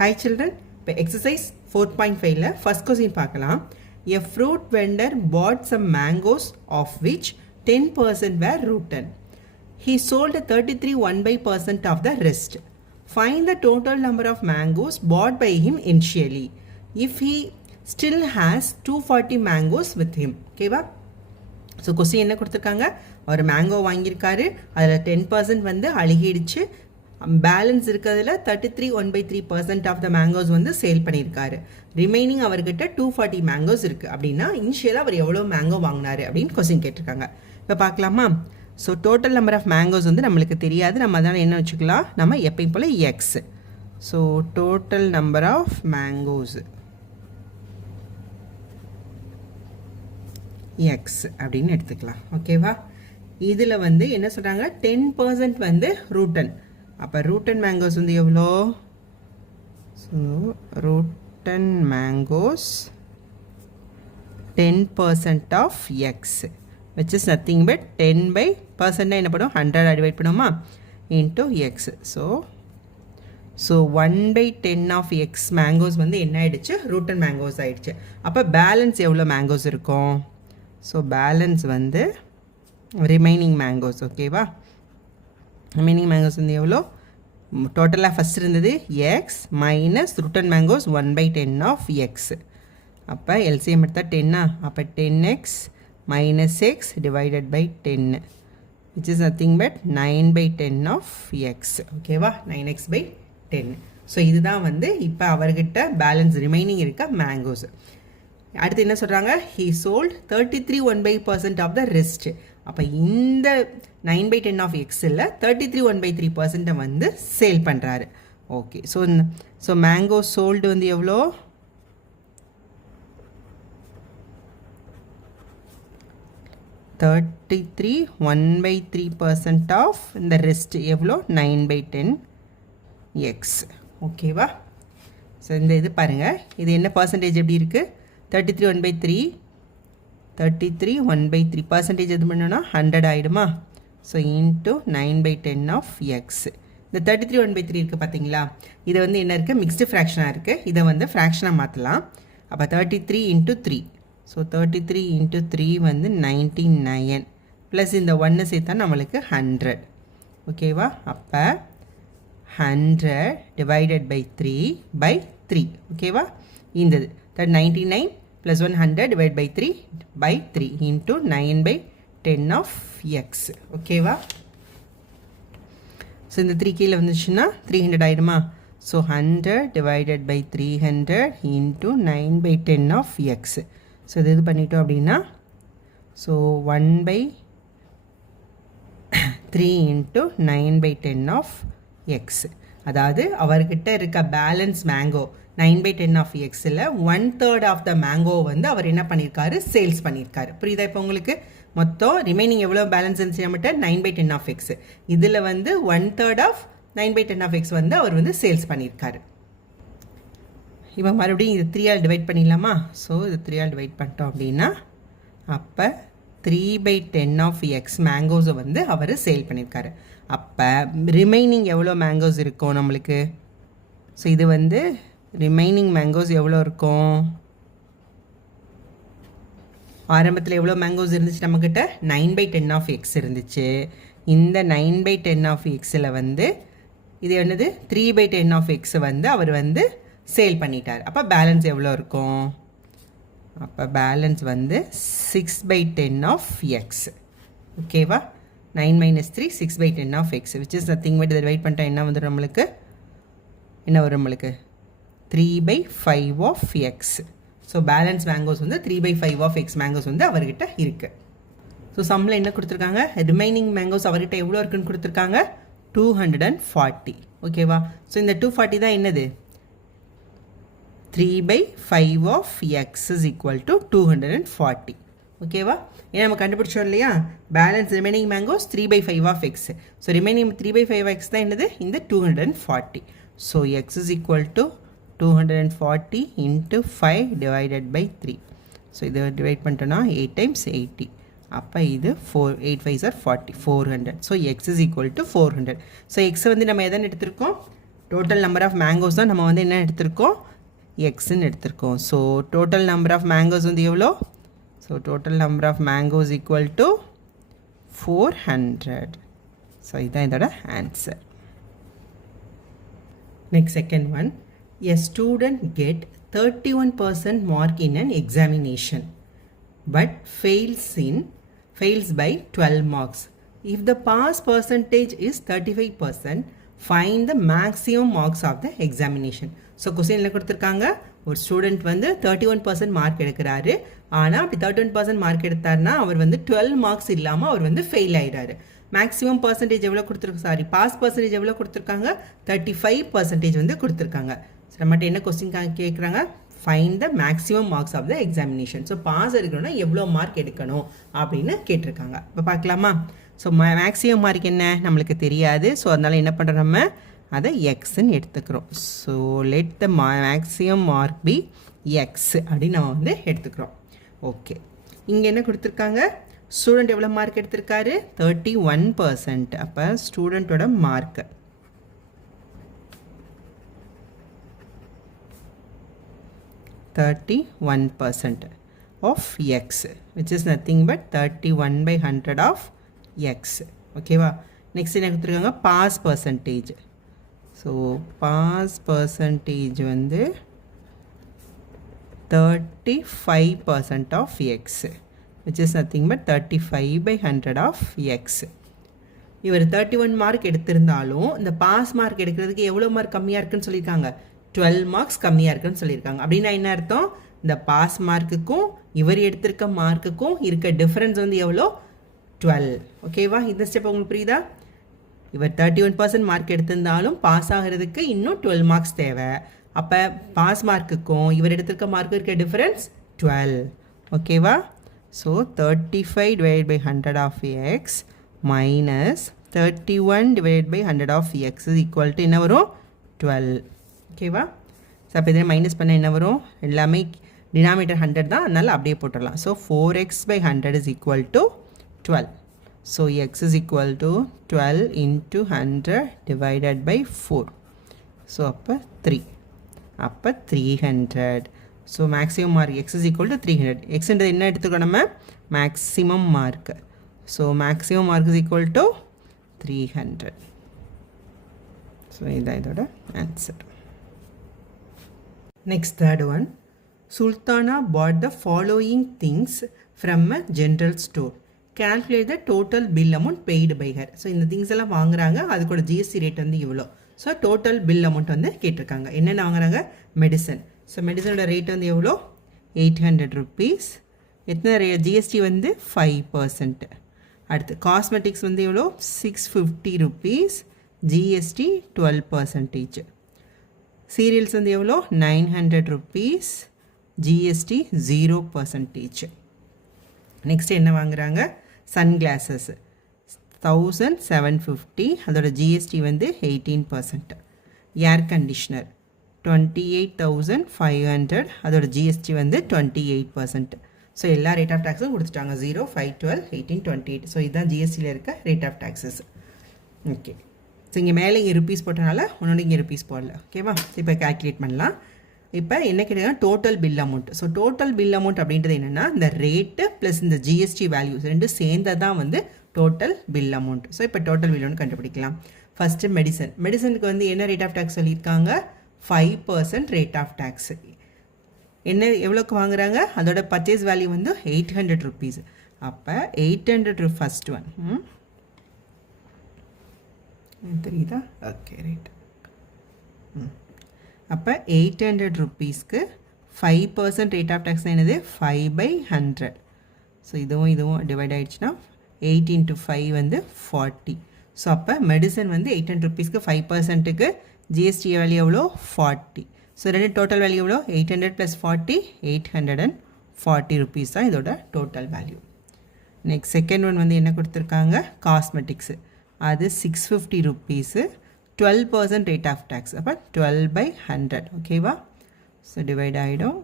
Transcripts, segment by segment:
Hi children, இப்போ exercise 4.5ல first question பார்க்கலாம். A fruit vendor bought some mangoes of which 10% were rotten. He sold 33 1/% of the rest. Find the total number of mangoes bought by him initially. If he still has 240 mangoes with him. ஓகேவா? So question என்ன கொடுத்துருக்காங்க, ஒரு mango வாங்கியிருக்காரு, அதில் 10% வந்து அழுகிடுச்சு, balance இருக்கிறதுல 33 1/3% of the mangoes வந்து sale பண்ணியிருக்காரு. ரிமைனிங் அவர்கிட்ட 240 மேங்கோஸ் இருக்குது. அப்படின்னா இனிஷியலாக அவர் எவ்வளோ மேங்கோ வாங்கினாரு அப்படின்னு கொஸ்டின் கேட்டிருக்காங்க. இப்போ பார்க்கலாமா? So total number of mangoes வந்து நம்மளுக்கு தெரியாது, நம்ம அதனால் என்ன வச்சுக்கலாம், நம்ம எப்பயும் போல் x. So total number of mangoes x அப்படின்னு எடுத்துக்கலாம். ஓகேவா? இதில் வந்து என்ன சொல்கிறாங்க, 10% வந்து ரூட்டன். அப்போ ரூட்டன் மேங்கோஸ் வந்து எவ்வளோ? So rotten mangoes 10% of x which is nothing but 10/% என்ன பண்ணும், 100 டிவைட் பண்ணுமா into x. So 1/10 of x mangoes வந்து என்ன ஆகிடுச்சு, ரூட்டன் மேங்கோஸ் ஆகிடுச்சு. அப்போ பேலன்ஸ் எவ்வளோ மேங்கோஸ் இருக்கும்? ஸோ பேலன்ஸ் வந்து ரிமைனிங் மேங்கோஸ். ஓகேவா? ரிமைனிங் மேங்கோஸ் வந்து எவ்வளோ? டோட்டலாக ஃபஸ்ட் இருந்தது x minus rotten mangoes 1/10 of x. அப்போ எல்சிஎம் எடுத்தால் 10. அப்போ 10x minus x divided by 10 which is nothing but 9/10 of x. ஓகேவா? 9x/10. ஸோ இதுதான் வந்து இப்போ அவர்கிட்ட பேலன்ஸ் ரிமைனிங் இருக்க மேங்கோஸ். அடுத்து என்ன சொல்கிறாங்க, he sold 33 1/% of the rest. அப்போ இந்த 9/10 ஆஃப் எக்ஸில் 33 1/3% வந்து சேல் பண்ணுறாரு. ஓகே. ஸோ மேங்கோ சோல்டு வந்து எவ்வளோ? 33 1/3% ஆஃப் இந்த ரெஸ்ட் எவ்வளோ? 9/10 எக்ஸ். ஓகேவா? ஸோ இந்த இது பாருங்கள், இது என்ன பர்சன்டேஜ் எப்படி இருக்குது? 33 1/3 33 1/3 பர்சன்டேஜ் எது பண்ணோன்னா 100 ஆகிடுமா? So into 9/10 of x. இந்த 33 1/3 இருக்குது பார்த்தீங்களா, இதை வந்து என்ன இருக்குது, மிக்ஸ்டு ஃப்ராக்ஷனாக இருக்குது, இதை வந்து ஃப்ராக்ஷனாக மாற்றலாம். அப்போ 33 × 3. ஸோ 33 × 3 வந்து 99 ப்ளஸ் இந்த 1 சேர்த்தா நம்மளுக்கு 100. ஓகேவா? அப்போ 100 டிவைடட் பை 3/3. ஓகேவா? இந்தது 99 + 100 divide by 3/3 into 9/10 of x. ஓகேவா? ஸோ இந்த 3 கீழே வந்துச்சுன்னா 300 ஆகிடுமா? So 100 divided by 300 into 9/10 of x. So இது பண்ணிட்டோம் அப்படின்னா ஸோ 1/3 இன்ட்டு 9/10 ஆஃப் எக்ஸ். அதாவது அவர்கிட்ட இருக்க பேலன்ஸ் மேங்கோ 9/10 ஆஃப் எக்ஸில் 1/3 ஆஃப் த மேங்கோ வந்து அவர் என்ன பண்ணியிருக்காரு, சேல்ஸ் பண்ணியிருக்காரு. புரியுதா? இப்போ உங்களுக்கு மொத்தம் ரிமைனிங் எவ்வளோ பேலன்ஸ் இருந்துச்சு நம்மகிட்ட? 9/10 ஆஃப் எக்ஸ். இதில் வந்து 1/3 ஆஃப் 9/10 ஆஃப் எக்ஸ் வந்து அவர் வந்து சேல்ஸ் பண்ணியிருக்காரு. இப்போ மறுபடியும் இது 3ஆல் டிவைட் பண்ணிடலாமா? ஸோ இது 3ஆல் டிவைட் பண்ணிட்டோம் அப்படின்னா அப்போ 3/10 ஆஃப் எக்ஸ் மேங்கோஸை வந்து அவர் சேல் பண்ணியிருக்காரு. அப்போ ரிமைனிங் எவ்வளோ மேங்கோஸ் இருக்கும் நம்மளுக்கு? ஸோ இது வந்து ரிமைனிங் மேங்கோஸ் எவ்வளோ இருக்கும்? ஆரம்பத்தில் எவ்வளோ மேங்கோஸ் இருந்துச்சு நம்மக்கிட்ட? 9/10 ஆஃப் எக்ஸ் இருந்துச்சு. இந்த 9/10 ஆஃப் எக்ஸில் வந்து இது என்னது, 3/10 ஆஃப் எக்ஸ் வந்து அவர் வந்து சேல் பண்ணிட்டார். அப்போ பேலன்ஸ் எவ்வளோ இருக்கும்? அப்போ பேலன்ஸ் வந்து 6/10 ஆஃப் எக்ஸ். ஓகேவா? 9 - 3 6/10 of x which is nothing but இதை டிவைட் பண்ணிட்டா என்ன வந்துடும் நம்மளுக்கு? என்ன வரும் நம்மளுக்கு? 3/5 of x. So balance mangoes வந்து 3/5 ஆஃப் எக்ஸ் மேங்கோஸ் வந்து அவர்கிட்ட இருக்குது. ஸோ சம்மில் என்ன கொடுத்துருக்காங்க, ரிமைனிங் மேங்கோஸ் அவர்கிட்ட எவ்வளோ இருக்குன்னு கொடுத்துருக்காங்க? 240. ஓகேவா? ஸோ இந்த 240 தான் என்னது, 3/5 of x is equal to 240. ஓகேவா? ஏன்னா நம்ம கண்டுபிடிச்சோம் இல்லையா, balance remaining mangoes 3/5 of x. So remaining 3/5 x தான் என்னது, இந்த 240. So x is equal to 240 into 5 divided by 3. So இதை டிவைட் பண்ணிட்டோன்னா 8 × 80. அப்போ இது 8 5 are 40 400. So x is equal to 400. So எக்ஸை வந்து நம்ம எதன்னு எடுத்திருக்கோம், டோட்டல் நம்பர் ஆஃப் மேங்கோஸ் தான் நம்ம வந்து என்ன எடுத்திருக்கோம், எக்ஸ்ன்னு எடுத்திருக்கோம். So total number of mangoes வந்து எவ்வளோ, so total number of mangoes equal to 400. ஸோ இதுதான் இதோட answer. Next second one, a student get 31% mark in an examination but fails by 12 marks. If the pass percentage is 35%, find the maximum marks of the examination. So question என்ன கொடுத்துருக்காங்க, ஒரு student வந்து 31% mark எடுக்கிறாரு. ஆனால் அப்படி 31% mark எடுத்தார்னா அவர் வந்து 12 marks இல்லாமல் அவர் வந்து ஃபெயில் ஆகிடாரு. மேக்ஸிமம் பர்சன்டேஜ் எவ்வளோ கொடுத்துருக்கு, பாஸ் பர்சன்டேஜ் எவ்வளோ கொடுத்துருக்காங்க, 35% வந்து கொடுத்துருக்காங்க. ஸோ நம்மகிட்ட என்ன கொஸ்டின் கேட்குறாங்க, find the maximum marks of the examination. So pass எடுக்கணும்னா எவ்வளோ மார்க் எடுக்கணும் அப்படின்னு கேட்டிருக்காங்க. இப்போ பார்க்கலாமா. ஸோ மேக்ஸிமம் மார்க் என்ன நம்மளுக்கு தெரியாது. ஸோ அதனால் என்ன பண்ணுறோம், நம்ம அதை எக்ஸ்ன்னு எடுத்துக்கிறோம். So let the maximum mark be x அப்படின்னு நம்ம வந்து எடுத்துக்கிறோம். ஓகே, இங்கே என்ன கொடுத்துருக்காங்க, ஸ்டூடெண்ட் எவ்வளோ மார்க் எடுத்திருக்காரு, 31%. அப்போ ஸ்டூடெண்ட்டோட mark 31% of x, which is nothing but 31/100 of x. ஓகேவா. நெக்ஸ்ட் என்ன கொடுத்துருக்காங்க, pass percentage. So pass percentage வந்து 35% of x, which is nothing but 35/100 of x. இவர் 31 மார்க் எடுத்திருந்தாலும் இந்த பாஸ் மார்க் எடுக்கிறதுக்கு எவ்வளோ மார்க் கம்மியாக இருக்குன்னு சொல்லியிருக்காங்க, 12 மார்க்ஸ் கம்மியாக இருக்குன்னு சொல்லியிருக்காங்க. அப்படின்னா என்ன அர்த்தம், இந்த பாஸ் மார்க்குக்கும் இவர் எடுத்திருக்க மார்க்குக்கும் இருக்க டிஃப்ரென்ஸ் வந்து எவ்வளோ, 12. ஓகேவா. இந்த ஸ்டெப் உங்களுக்கு புரியுதா. இவர் 31% மார்க் எடுத்திருந்தாலும் பாஸ் ஆகிறதுக்கு இன்னும் 12 மார்க்ஸ் தேவை. அப்போ பாஸ் மார்க்குக்கும் இவர் எடுத்திருக்க மார்க்கு இருக்க டிஃப்ரென்ஸ் 12. ஓகேவா. So 35/100 of x minus 31/100 of x is equal to என்ன வரும், 12. ஓகேவா. ஸோ அப்போ இதில் மைனஸ் பண்ண என்ன வரும், எல்லாமே டினாமினேட்டர் 100 தான், அதனால் அப்படியே போட்டுடலாம். So 4x/100 is equal to 12. So x is equal to 12 into 100 divided by 4. So அப்போ 3. அப்போ 300. So maximum mark x is equal to 300. x என்றது என்ன எடுத்துக்கணும் நம்ம, maximum mark. So maximum mark is equal to 300. So இதுதான் இதோட answer. Next third one, Sultana bought the following things from a general store. Calculate the total bill amount paid by her. So இந்த things எல்லாம் வாங்குறாங்க, அதுக்கூட GST rate வந்து இவ்வளோ. So total bill amount வந்து கேட்டிருக்காங்க. என்னென்ன வாங்குறாங்க, மெடிசன். ஸோ மெடிசனோட ரேட் வந்து எவ்வளோ, 800 rupees. எத்தனை ஜிஎஸ்டி வந்து 5%. அடுத்து காஸ்மெட்டிக்ஸ் வந்து எவ்வளோ, 650 rupees, ஜிஎஸ்டி 12%. சீரியல்ஸ் வந்து எவ்வளோ, 900 rupees, ஜிஎஸ்டி 0%. நெக்ஸ்ட் என்ன வாங்குறாங்க, சன் கிளாஸஸ் 1750, அதோட ஜிஎஸ்டி வந்து 18%. ஏர் கண்டிஷ்னர் 28,500, அதோட ஜிஎஸ்டி வந்து 28%. ஸோ எல்லா ரேட் ஆஃப் டேக்ஸும் கொடுத்துட்டாங்க, 0, 5, 12, 18, 28. ஸோ இதுதான் ஜிஎஸ்டியில் இருக்க rate of taxes. Okay. So இங்கே மேலே இங்கே ருப்பீஸ் போட்டனால ஒன்னொன்று இங்கே ருப்பீஸ் போடல. ஓகேவா. இப்போ கேல்குலேட் பண்ணலாம். இப்போ என்ன கேட்டீங்கன்னா total bill amount. So total bill amount அப்படின்றது என்னென்னா இந்த ரேட்டு ப்ளஸ் இந்த ஜிஎஸ்டி வேல்யூஸ் ரெண்டும் சேர்ந்தது தான் வந்து டோட்டல் பில் அமௌண்ட். ஸோ இப்போ டோட்டல் பில் அமௌண்ட் கண்டுபிடிக்கலாம். ஃபஸ்ட்டு மெடிசனுக்கு வந்து என்ன ரேட் ஆஃப் டேக்ஸ் சொல்லியிருக்காங்க, 5% ரேட் ஆஃப் டேக்ஸ். என்ன எவ்வளோக்கு வாங்குறாங்க, அதோட பர்ச்சேஸ் வேல்யூ வந்து 800 rupees. அப்போ 800 ஃபஸ்ட் ஒன் தெரியுதா, ஓகே ரைட். அப்போ 800 rupeesக்கு 5% ரேட் ஆஃப் டேக்ஸ் என்னது, 5/100. ஸோ இதுவும் டிவைட் ஆகிடுச்சுன்னா 8 into 5 வந்து 40. ஸோ அப்போ மெடிசன் வந்து 800 rupeesக்கு 5%க்கு ஜிஎஸ்டி வேல்யூ எவ்வளோ, 40. ஸோ ரெண்டு டோட்டல் வேல்யூ எவ்வளோ, 800 + 40, 840 rupees தான் இதோட total value. Next second one வந்து என்ன கொடுத்துருக்காங்க, காஸ்மெட்டிக்ஸு. அது 650 rupees, 12% ரேட் ஆஃப் டேக்ஸ். அப்போ 12/100. ஓகேவா. ஸோ டிவைட் ஆகிடும்.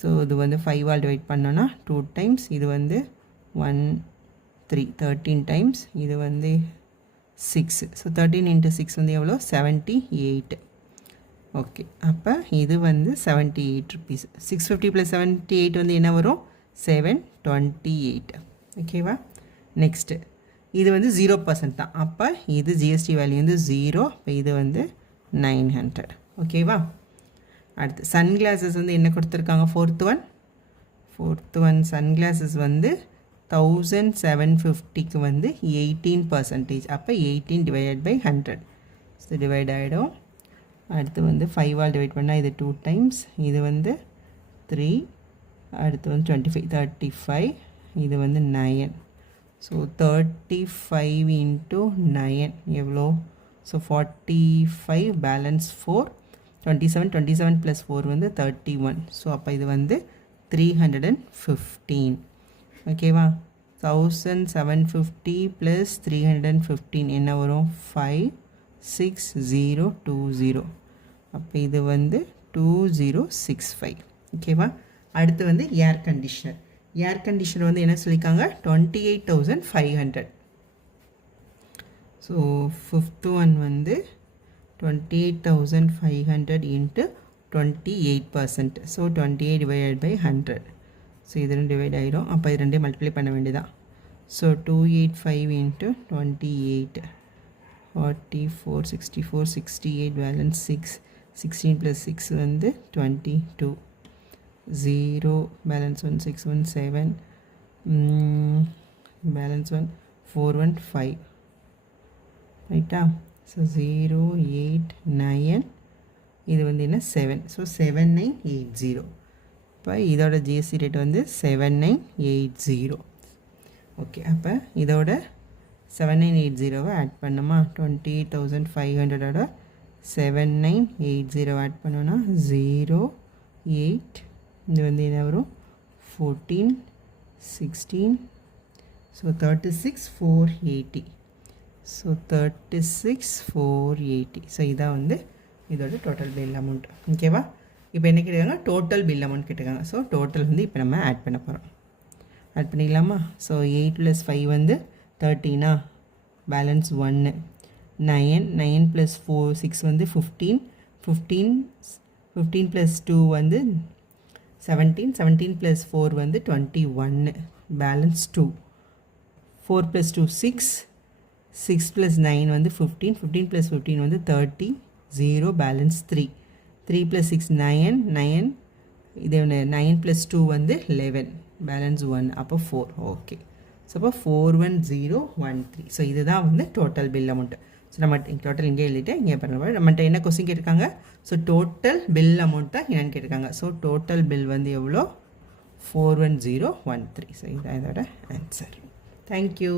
ஸோ இது வந்து 5ஆல் டிவைட் பண்ணோன்னா 2 times, இது வந்து 1, 3, 13 times, இது வந்து 6. ஸோ 13 into 6 வந்து எவ்வளோ, 78. ஓகே, அப்போ இது வந்து 78 ருபீஸ். 650 + 78 வந்து என்ன வரும்? 728. ஓகேவா? நெக்ஸ்ட்டு இது வந்து 0% தான். அப்போ இது ஜிஎஸ்டி வேல்யூ வந்து 0. இப்போ இது வந்து 900. ஓகேவா? அடுத்து சன்கிளாஸஸ் வந்து என்ன கொடுத்துருக்காங்க? ஃபோர்த் ஒன் சன்கிளாஸஸ் வந்து 1750க்கு வந்து 18%. அப்போ 18 / 100. ஸோ டிவைட் ஆகிடும். அடுத்து வந்து 5ஆல் டிவைட் பண்ணால் இது 2 டைம்ஸ், இது வந்து 3, அடுத்து வந்து 25, 35, இது வந்து 9. ஸோ 35 × 9 எவ்வளோ? ஸோ 45, பேலன்ஸ் 4, 27 + 4 வந்து 31. ஸோ அப்போ இது வந்து 315. ஓகேவா? 1750 + 315 என்ன வரும்? 56020. அப்போ இது வந்து 2065. ஓகேவா? அடுத்து வந்து ஏர் கண்டிஷனர் வந்து என்ன சொல்லியிருக்காங்க? 28,500. ஸோ ஃபிஃப்த் ஒன் வந்து 28,500 × 28%. ஸோ 28 / 100. ஸோ இது ரெண்டு டிவைட் ஆகிடும். அப்போ இது ரெண்டே மல்டிப்ளை பண்ண வேண்டியதான். ஸோ 285 × 28, 44, 64, 68, பேலன்ஸ் 6, 16 + 6 வந்து 22, 0, பேலன்ஸ் 1, 6, 1, 7, பேலன்ஸ் 1, 4, 1, 5. ரைட்டா? ஸோ 0, 8, 9, இது வந்து என்ன? 7. ஸோ 7980. இப்போ இதோட ஜிஎஸ்டி ரேட் வந்து 7980. ஓகே, அப்போ இதோட 7980 ஆட் பண்ணுமா? 28,500ஓட 7980 ஆட் பண்ணோன்னா 0, 8, இது வந்து என்ன வரும்? 14, 16, ஸோ 36,480. ஸோ 36,480. ஸோ இதான் வந்து இதோட டோட்டல் பில் அமௌண்ட். ஓகேவா? இப்போ என்ன கேட்டுக்காங்க? டோட்டல் பில் அமௌண்ட் கேட்டுக்காங்க. ஸோ டோட்டல் வந்து இப்போ நம்ம ஆட் பண்ண போகிறோம். ஆட் பண்ணிக்கலாமா? ஸோ 8 + 5 வந்து 13, பேலன்ஸ் 1, 9, 9 + 4, 6 வந்து 15, 15 + 2 வந்து 17, 17 + 4 வந்து 21, பேலன்ஸ் 2, 4 + 2 6, 6 + 9 வந்து 15, 15 + 15 வந்து 30, 0, பேலன்ஸ் 3, 3 + 6 9, 9, இது 9 + 2 வந்து 11, பேலன்ஸ் 1, அப்போ 4. ஓகே, ஸோ அப்போ 41013. ஸோ இதுதான் வந்து டோட்டல் பில் அமௌண்ட்டு. ஸோ நம்ம டோட்டல் இங்கே எழுதிட்டு இங்கே பண்ணுற நம்மகிட்ட என்ன கொஸ்டின் கேட்டிருக்காங்க? ஸோ டோட்டல் பில் அமௌண்ட் தான் என்னென்னு கேட்டிருக்காங்க. ஸோ டோட்டல் பில் வந்து எவ்வளோ? 41013. ஸோ இதுதான் இதோட ஆன்சர். தேங்க்யூ.